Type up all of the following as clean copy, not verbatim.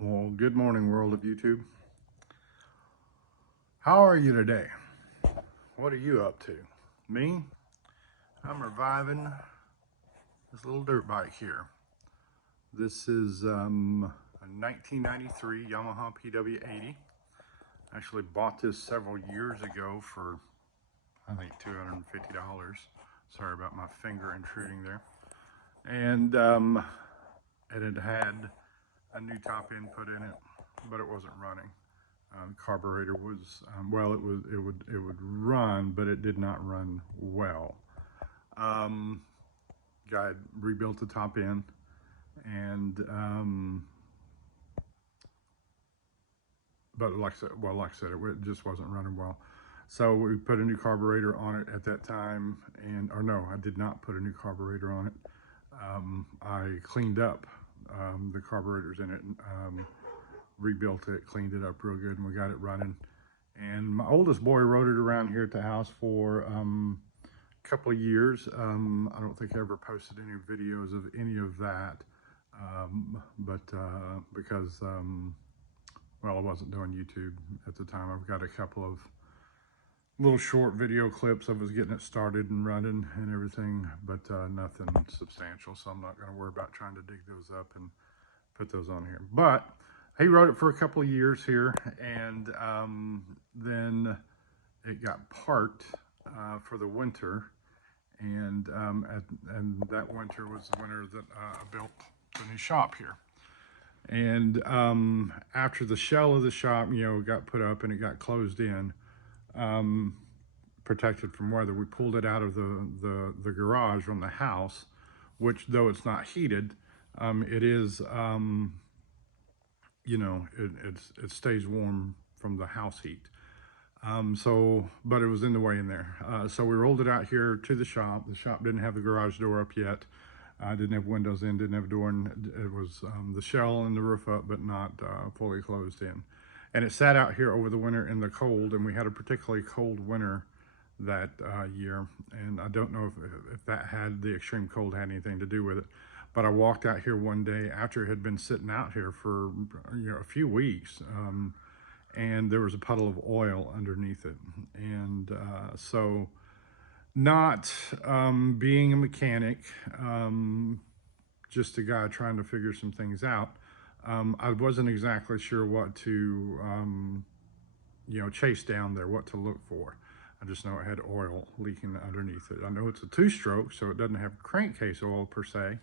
Well, good morning, world of YouTube. How are you today? What are you up to? Me? I'm reviving this little dirt bike here. This is a 1993 Yamaha PW80. I actually bought this several years ago for, I think, $250. Sorry about my finger intruding there. And it had a new top end put in it, but it wasn't running. Carburetor was well, it would run, but it did not run well. Guy had rebuilt the top end, and but like I said, it just wasn't running well. So we put a new carburetor on it at that time, or no, I did not put a new carburetor on it. I cleaned up the carburetors in it, and rebuilt it, cleaned it up real good, and we got it running. And my oldest boy rode it around here at the house for a couple of years. I don't think I ever posted any videos of any of that, because well, I wasn't doing YouTube at the time. I've got a couple of little short video clips of us getting it started and running and everything, but nothing substantial, so I'm not going to worry about trying to dig those up and put those on here. But he rode it for a couple of years here, and then it got parked for the winter, and that winter was the winter that I built the new shop here. And after the shell of the shop, got put up and it got closed in, protected from weather, we pulled it out of the garage from the house, which, though it's not heated, it is, it stays warm from the house heat. But it was in the way in there. So we rolled it out here to the shop. The shop didn't have the garage door up yet. Didn't have windows in, didn't have a door, and it was the shell and the roof up, but not fully closed in. And it sat out here over the winter in the cold, and we had a particularly cold winter that year. And I don't know if that had, the extreme cold had anything to do with it. But I walked out here one day after it had been sitting out here for a few weeks, and there was a puddle of oil underneath it. And so, not being a mechanic, just a guy trying to figure some things out, I wasn't exactly sure what to chase down there, what to look for. I just know it had oil leaking underneath it. I know it's a two-stroke, so it doesn't have crankcase oil per se.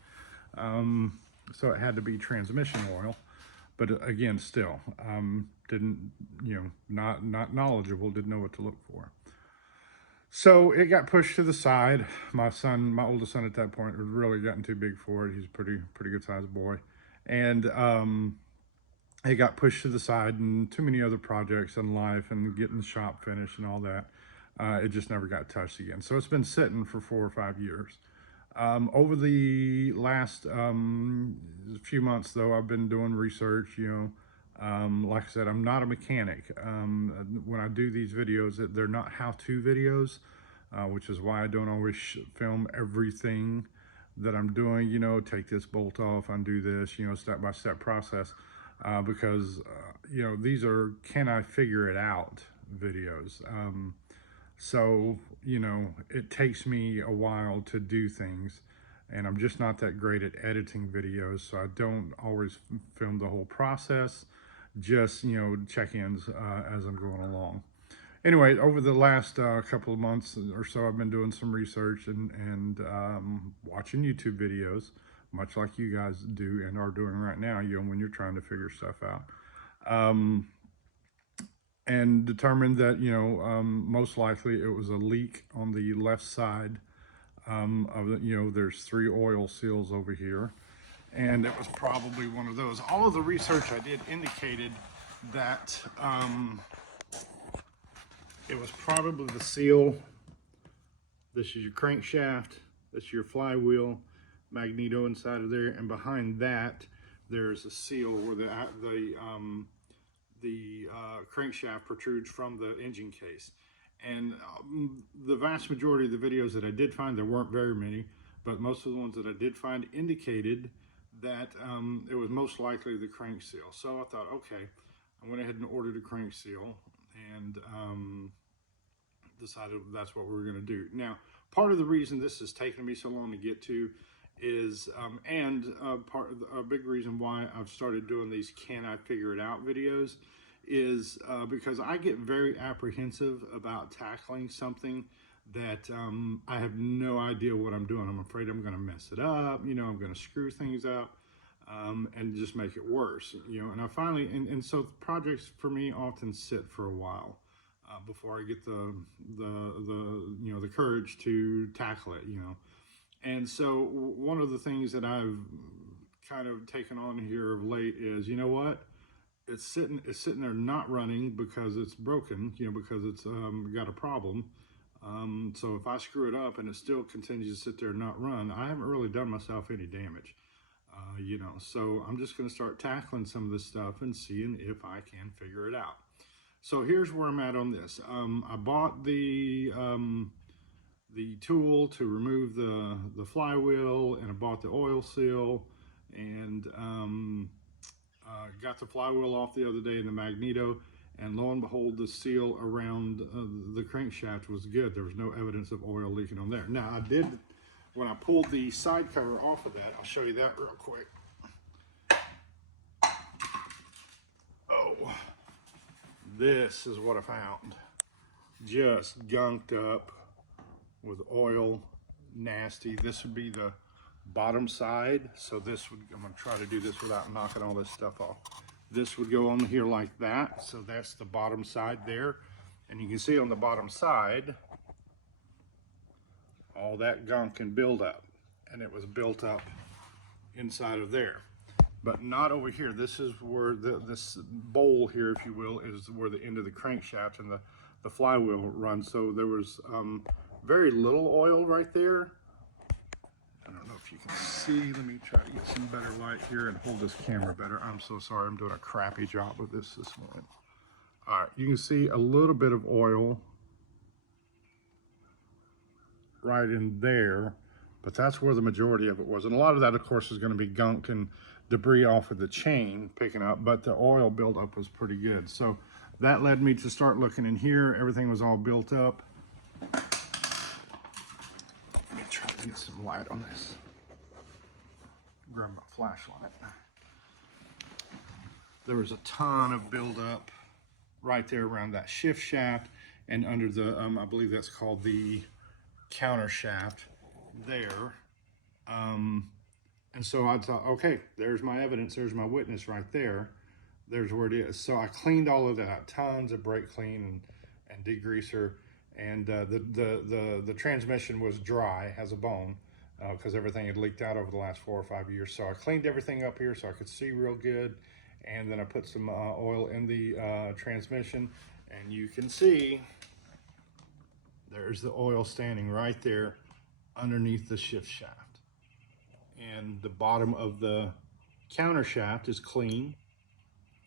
So it had to be transmission oil, but again, still, didn't, not knowledgeable, didn't know what to look for. So it got pushed to the side. My oldest son at that point, had really gotten too big for it. He's a pretty good sized boy. And it got pushed to the side, and too many other projects in life and getting the shop finished and all that. It just never got touched again. So it's been sitting for 4 or 5 years. Over the last few months, though, I've been doing research. Like I said, I'm not a mechanic. When I do these videos, they're not how-to videos, which is why I don't always film everything that I'm doing. Take this bolt off, undo this, step-by-step process, because these are can I figure it out videos. So, it takes me a while to do things, and I'm just not that great at editing videos, so I don't always film the whole process, just, check-ins as I'm going along. Anyway, over the last couple of months or so, I've been doing some research and watching YouTube videos, much like you guys do and are doing right now, when you're trying to figure stuff out. And determined that, most likely it was a leak on the left side of the, there's 3 oil seals over here. And it was probably one of those. All of the research I did indicated that it was probably the seal. This is your crankshaft, this is your flywheel, magneto inside of there, and behind that, there's a seal where the crankshaft protrudes from the engine case. And the vast majority of the videos that I did find, there weren't very many, but most of the ones that I did find indicated that it was most likely the crank seal. So I thought, okay, I went ahead and ordered a crank seal and decided that's what we were going to do. Now, part of the reason this has taken me so long to get to is, a big reason why I've started doing these "Can I Figure It Out" videos is because I get very apprehensive about tackling something that I have no idea what I'm doing. I'm afraid I'm going to mess it up. You know, I'm going to screw things up and just make it worse. You know, and I finally, and so projects for me often sit for a while before I get the you know, the courage to tackle it. You know, and so one of the things that I've kind of taken on here of late is, you know what? It's sitting there not running because it's broken, you know, because it's got a problem. So if I screw it up and it still continues to sit there and not run, I haven't really done myself any damage, you know. So I'm just going to start tackling some of this stuff and seeing if I can figure it out. So here's where I'm at on this. I bought the tool to remove the flywheel, and I bought the oil seal, and got the flywheel off the other day in the magneto, and lo and behold, the seal around the crankshaft was good. There was no evidence of oil leaking on there. Now, I did, when I pulled the side cover off of that, I'll show you that real quick. Oh, this is what I found. Just gunked up with oil, nasty. This would be the bottom side. So this would, I'm gonna try to do this without knocking all this stuff off. This would go on here like that. So that's the bottom side there. And you can see on the bottom side, all that gunk can build up. And it was built up inside of there. But not over here. This is where this bowl here, if you will, is where the end of the crankshaft and the flywheel runs. So there was very little oil right there. I don't know if you can see. Let me try to get some better light here and hold this camera better. I'm so sorry, I'm doing a crappy job of this morning. All right, you can see a little bit of oil right in there, but that's where the majority of it was. And a lot of that, of course, is going to be gunk and debris off of the chain picking up, but the oil buildup was pretty good. So that led me to start looking in here. Everything was all built up. Let me try to get some light on this. Grab my flashlight. There was a ton of buildup right there around that shift shaft and under the, I believe that's called the counter shaft there. And so I thought, okay, there's my evidence, there's my witness right there. There's where it is. So I cleaned all of that, tons of brake clean and degreaser, and the transmission was dry as a bone because everything had leaked out over the last 4 or 5 years. So I cleaned everything up here so I could see real good, and then I put some oil in the transmission, and you can see there's the oil standing right there underneath the shift shaft. And the bottom of the counter shaft is clean.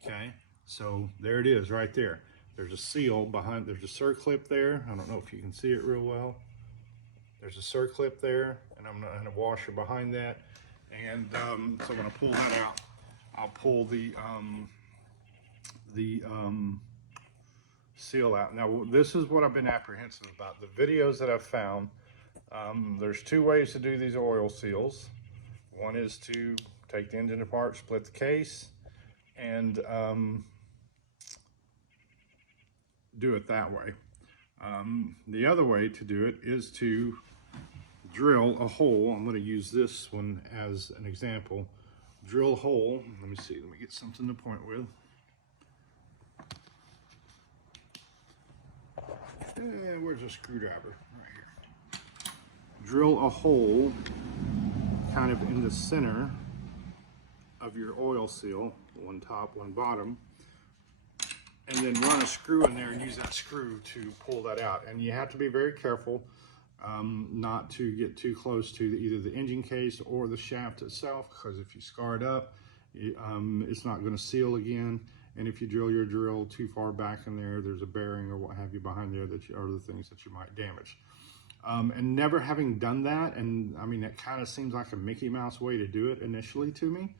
Okay, so there it is right there. There's a seal behind, there's a circlip there. I don't know if you can see it real well. There's a circlip there, and I'm gonna have a washer behind that. And so when I pull that out, I'll pull the seal out. Now, this is what I've been apprehensive about. The videos that I've found, there's 2 ways to do these oil seals. One is to take the engine apart, split the case, and do it that way. The other way to do it is to drill a hole. I'm going to use this one as an example. Drill a hole. Let me see. Let me get something to point with. Where's a screwdriver? Right here. Drill a hole kind of in the center of your oil seal, one top, one bottom, and then run a screw in there and use that screw to pull that out. And you have to be very careful not to get too close to either the engine case or the shaft itself, because if you scar it up, it's not going to seal again. And if you drill your drill too far back in there, there's a bearing or what have you behind there that are the things that you might damage. And never having done that, and I mean, it kind of seems like a Mickey Mouse way to do it initially to me.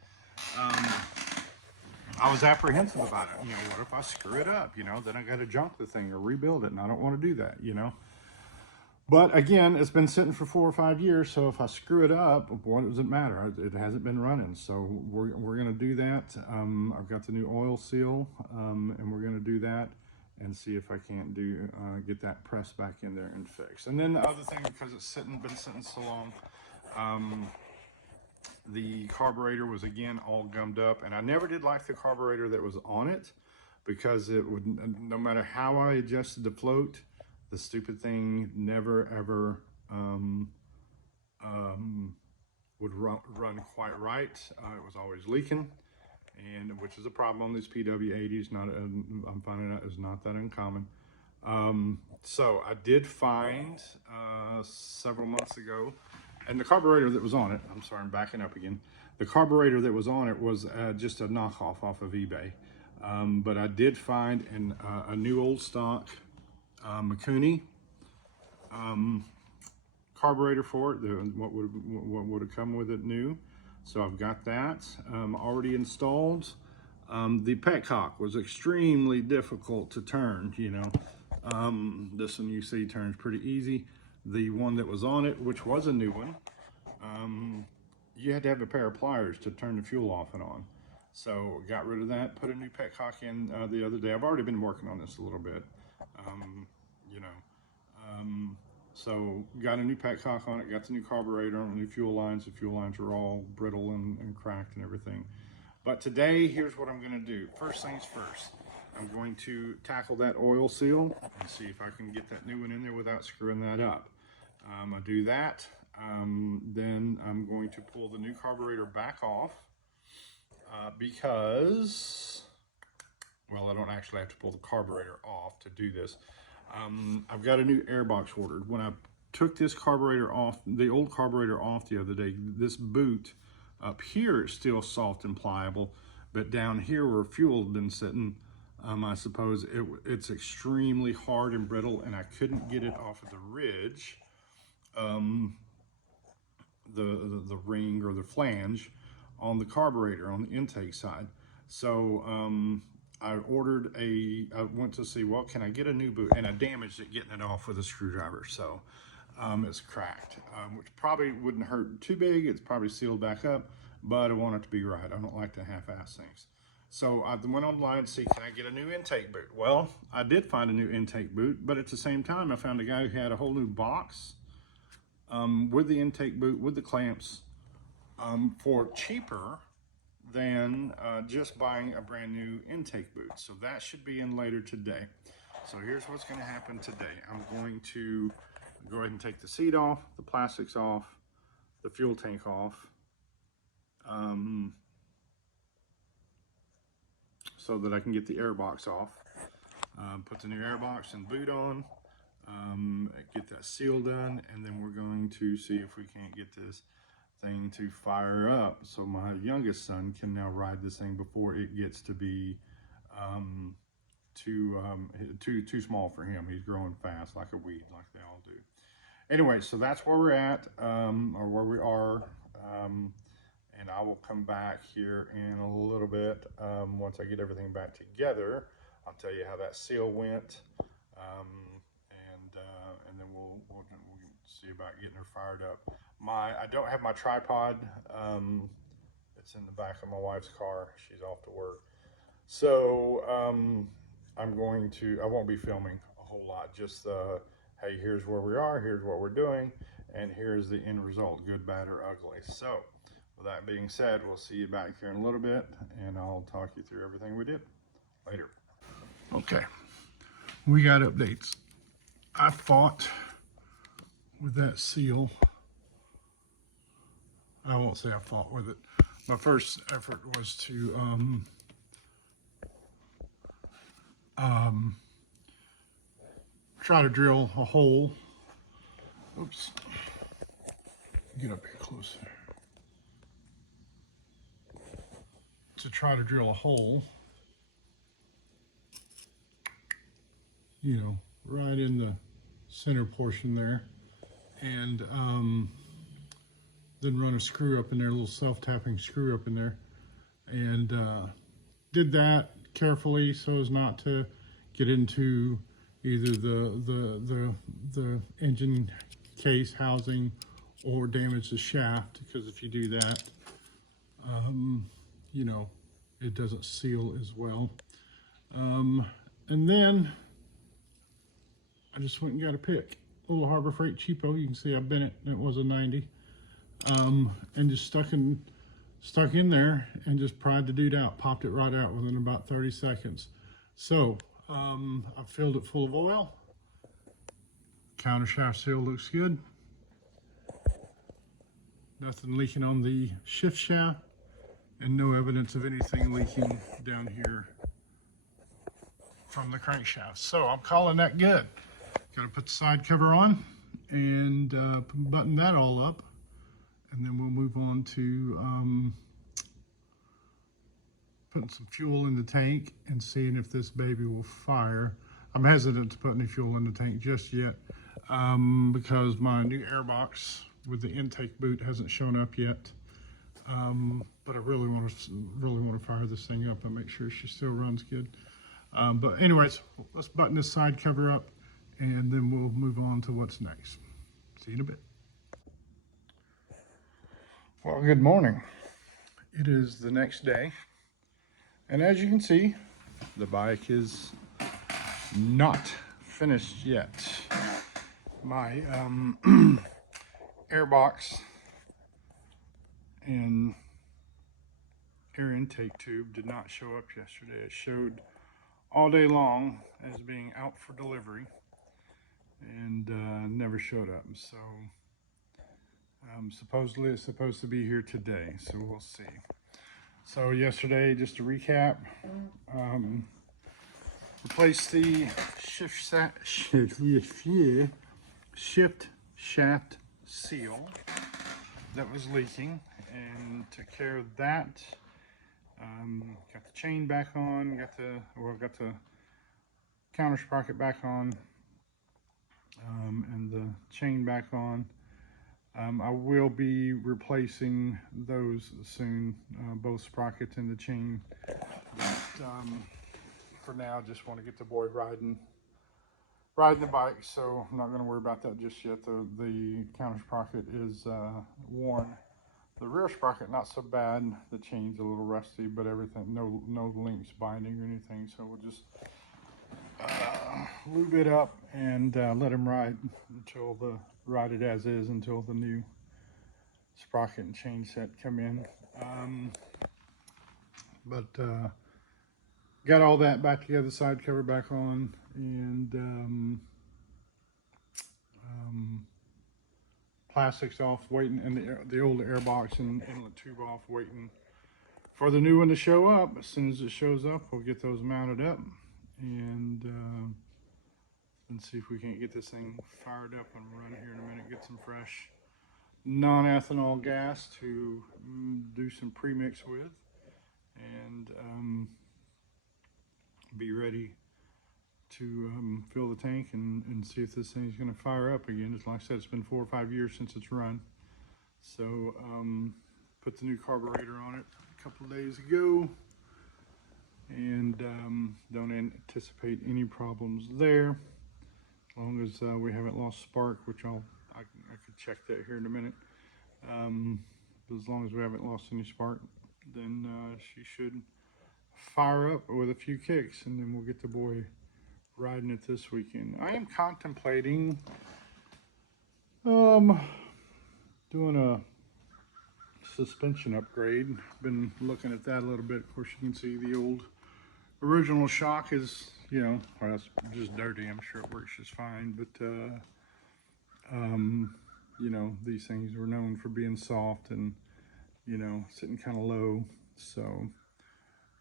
I was apprehensive about it. You know, what if I screw it up? You know, then I got to junk the thing or rebuild it, and I don't want to do that, you know. But again, it's been sitting for 4 or 5 years, so if I screw it up, what does it matter? It hasn't been running, so we're going to do that. I've got the new oil seal, and we're going to do that and see if I can't get that press back in there and fix. And then the other thing, because it's been sitting so long, the carburetor was again all gummed up, and I never did like the carburetor that was on it, because it would, no matter how I adjusted the float, the stupid thing never ever would run quite right. It was always leaking, and which is a problem on these PW80s. I'm finding out is not that uncommon. So I did find several months ago, and the carburetor that was on it, I'm sorry, I'm backing up again. The carburetor that was on it was just a knockoff off of eBay. But I did find a new old stock Mikuni carburetor for it, what would have come with it new. So I've got that already installed. The petcock was extremely difficult to turn, you know. This one you see turns pretty easy. The one that was on it, which was a new one, you had to have a pair of pliers to turn the fuel off and on. So got rid of that, put a new petcock in the other day. I've already been working on this a little bit, you know. So got a new petcock on it, got the new carburetor on, new fuel lines. The fuel lines are all brittle and cracked and everything. But today, here's what I'm gonna do. First things first, I'm going to tackle that oil seal and see if I can get that new one in there without screwing that up. I'll do that. Then I'm going to pull the new carburetor back off because, well, I don't actually have to pull the carburetor off to do this. I've got a new airbox ordered. When I took this carburetor off, the old carburetor off the other day, this boot up here is still soft and pliable, but down here where fuel had been sitting, I suppose it's extremely hard and brittle, and I couldn't get it off of the ridge, the ring or the flange on the carburetor on the intake side. So I went to see, well, can I get a new boot? And I damaged it getting it off with a screwdriver. So it's cracked, which probably wouldn't hurt too big. It's probably sealed back up, but I want it to be right. I don't like to half-ass things. So I went online to see, can I get a new intake boot? Well, I did find a new intake boot, but at the same time, I found a guy who had a whole new box with the intake boot, with the clamps, for cheaper than just buying a brand new intake boot. So that should be in later today. So here's what's going to happen today. I'm going to go ahead and take the seat off, the plastics off, the fuel tank off, so that I can get the air box off. Put the new air box and boot on, get that seal done, and then we're going to see if we can't get this thing to fire up so my youngest son can now ride this thing before it gets to be too small for him. He's growing fast like a weed, like they all do. Anyway, so that's where we're at, or where we are, and I will come back here in a little bit. Once I get everything back together, I'll tell you how that seal went, and then we'll see about getting her fired up. I don't have my tripod. It's in the back of my wife's car. She's off to work. So I won't be filming a whole lot. Just, hey, here's where we are, here's what we're doing, and here's the end result, good, bad, or ugly. So with that being said, we'll see you back here in a little bit, and I'll talk you through everything we did later. Okay, we got updates. I fought with that seal. I won't say I fought with it. My first effort was to try to drill a hole. Oops. Get up here closer. To try to drill a hole, you know, right in the center portion there. and then run a screw up in there, a little self-tapping screw up in there, and did that carefully so as not to get into either the engine case housing or damage the shaft, because if you do that, you know, it doesn't seal as well. And then I just went and got a pick, a little Harbor Freight cheapo. You can see I bent it, and it was a 90, and just stuck in there and just pried the dude out, popped it right out within about 30 seconds. So I filled it full of oil. Counter shaft seal looks good. Nothing leaking on the shift shaft, and no evidence of anything leaking down here from the crankshaft. So I'm calling that good. Gotta put the side cover on and button that all up, and then we'll move on to putting some fuel in the tank and seeing if this baby will fire. I'm hesitant to put any fuel in the tank just yet because my new airbox with the intake boot hasn't shown up yet. But I really want to fire this thing up and make sure she still runs good. But anyways, let's button this side cover up, and then we'll move on to what's next. See you in a bit. Well, good morning. It is the next day, and as you can see, the bike is not finished yet. My airbox and air intake tube did not show up yesterday. It showed all day long as being out for delivery, and never showed up. So supposedly it's supposed to be here today, so we'll see. So yesterday, just to recap, replaced the shift shaft seal that was leaking and took care of that. Got the chain back on, got the counter sprocket back on, and the chain back on. I will be replacing those soon, both sprockets and the chain. But, for now, just want to get the boy riding the bike, so I'm not going to worry about that just yet. The counter sprocket is worn. The rear sprocket not so bad. The chain's a little rusty, but everything, no links binding or anything. So we'll just lube it up and let him ride it as is until the new sprocket and chain set come in. Got all that back together, side cover back on, and plastics off, waiting, and the old airbox and inlet tube off, waiting for the new one to show up. As soon as it shows up, we'll get those mounted up and see if we can't get this thing fired up and run here in a minute. Get some fresh non-ethanol gas to do some premix with, and be ready to fill the tank and see if this thing's going to fire up again. Just like I said, it's been 4 or 5 years since it's run. So put the new carburetor on it a couple of days ago, and don't anticipate any problems there, as long as we haven't lost spark, which I could check that here in a minute. But as long as we haven't lost any spark, then she should fire up with a few kicks, and then we'll get the boy riding it this weekend. I am contemplating doing a suspension upgrade. Been looking at that a little bit. Of course, you can see the old original shock is, you know, well, it's just dirty. I'm sure it works just fine, but you know, these things were known for being soft and, you know, sitting kind of low. So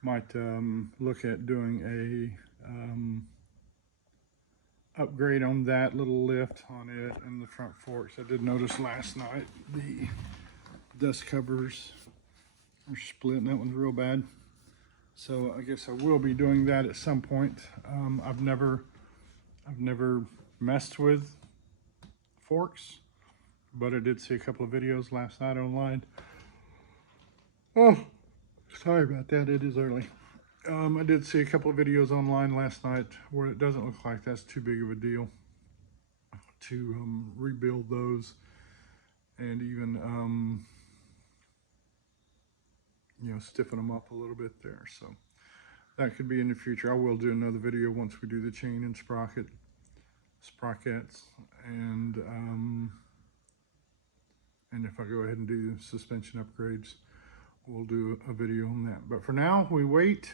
might look at doing a upgrade on that little lift on it and the front forks. I did notice last night the dust covers are split, and that one's real bad. So I guess I will be doing that at some point. I've never messed with forks. but I did see a couple of videos last night online. Oh, sorry about that. It is early. I did see a couple of videos online last night where it doesn't look like that's too big of a deal to rebuild those and even you know, stiffen them up a little bit there. So that could be in the future. I will do another video once we do the chain and sprockets, and if I go ahead and do suspension upgrades, we'll do a video on that. But for now, we wait.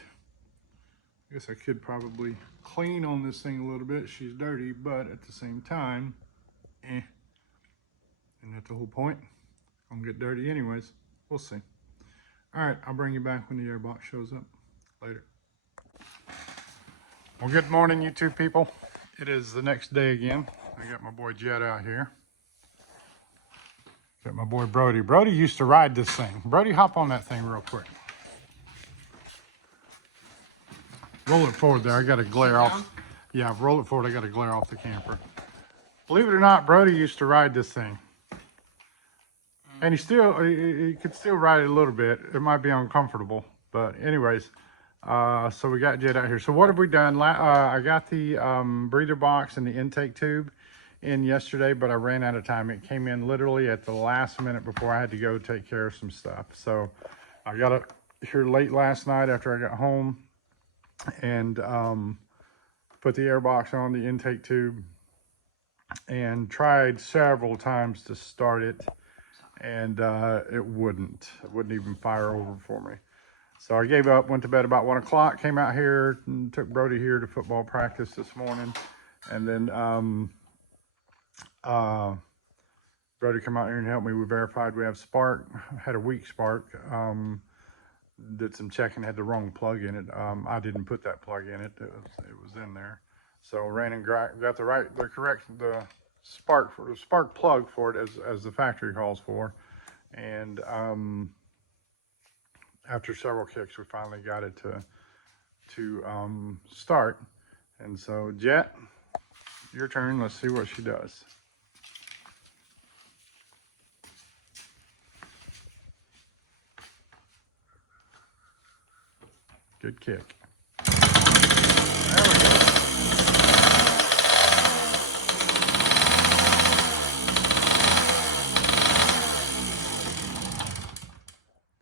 I guess I could probably clean on this thing a little bit. She's dirty, but at the same time, isn't that the whole point? I'm gonna get dirty anyways. We'll see. All right, I'll bring you back when the airbox shows up. Later. Well, good morning, YouTube people. It is the next day again. I got my boy Jet out here. Got my boy Brody. Brody used to ride this thing. Brody, hop on that thing real quick. Roll it forward there. I got to glare off. Yeah, roll it forward. I got to glare off the camper. Believe it or not, Brody used to ride this thing. And he could still ride it a little bit. It might be uncomfortable. But anyways, so we got Jet out here. So what have we done? I got the breather box and the intake tube in yesterday, but I ran out of time. It came in literally at the last minute before I had to go take care of some stuff. So I got it here late last night after I got home and put the airbox on the intake tube and tried several times to start it, and it wouldn't even fire over for me. So I gave up, went to bed about 1 o'clock, came out here and took Brody here to football practice this morning, and then Brody come out here and help me. We verified we have spark, had a weak spark. Did some checking, had the wrong plug in it. I didn't put that plug in it. It was in there. So ran and got the spark plug for it as the factory calls for. And after several kicks, we finally got it to start. And so Jet, your turn. Let's see what she does. Good kick. There we go.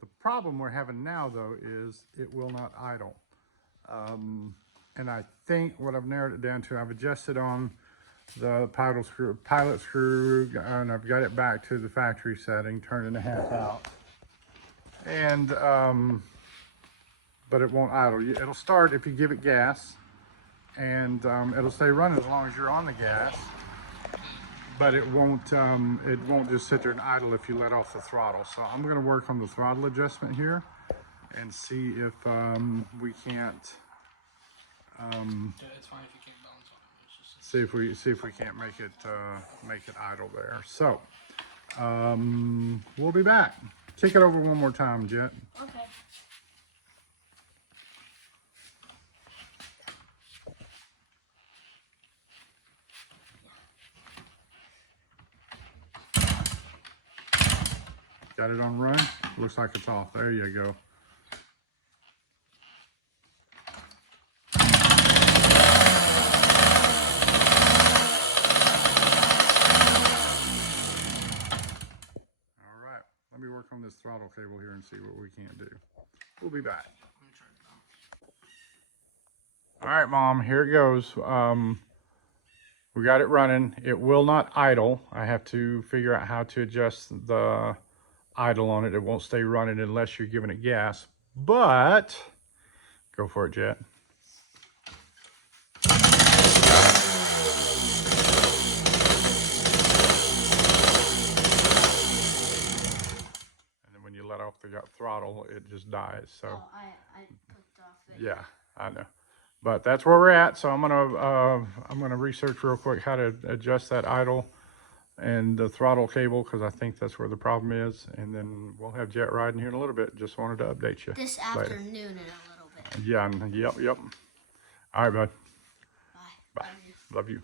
The problem we're having now, though, is it will not idle. And I think what I've narrowed it down to, I've adjusted on the pilot screw, and I've got it back to the factory setting, turning the half out. And but it won't idle. It'll start if you give it gas, and it'll stay running as long as you're on the gas, but it won't just sit there and idle if you let off the throttle. So I'm going to work on the throttle adjustment here and see if we can't yeah, it's fine if you can't balance on it. It's just, see if we can't make it idle there. So we'll be back. Kick it over one more time, Jet. Okay. Got it on run? Looks like it's off. There you go. All right. Let me work on this throttle cable here and see what we can do. We'll be back. let me try it now. All right, Mom, here it goes. We got it running. It will not idle. I have to figure out how to adjust the idle on it. It won't stay running unless you're giving it gas, but go for it, Jet. And then when you let off the throttle, it just dies. So Oh, I clicked off it. yeah, I know. But that's where we're at. So I'm gonna research real quick how to adjust that idle and the throttle cable, because I think that's where the problem is. And then we'll have Jet riding here in a little bit. Just wanted to update you. This later. afternoon in a little bit. Yeah, yep. All right, bud. Bye. Bye. Love you.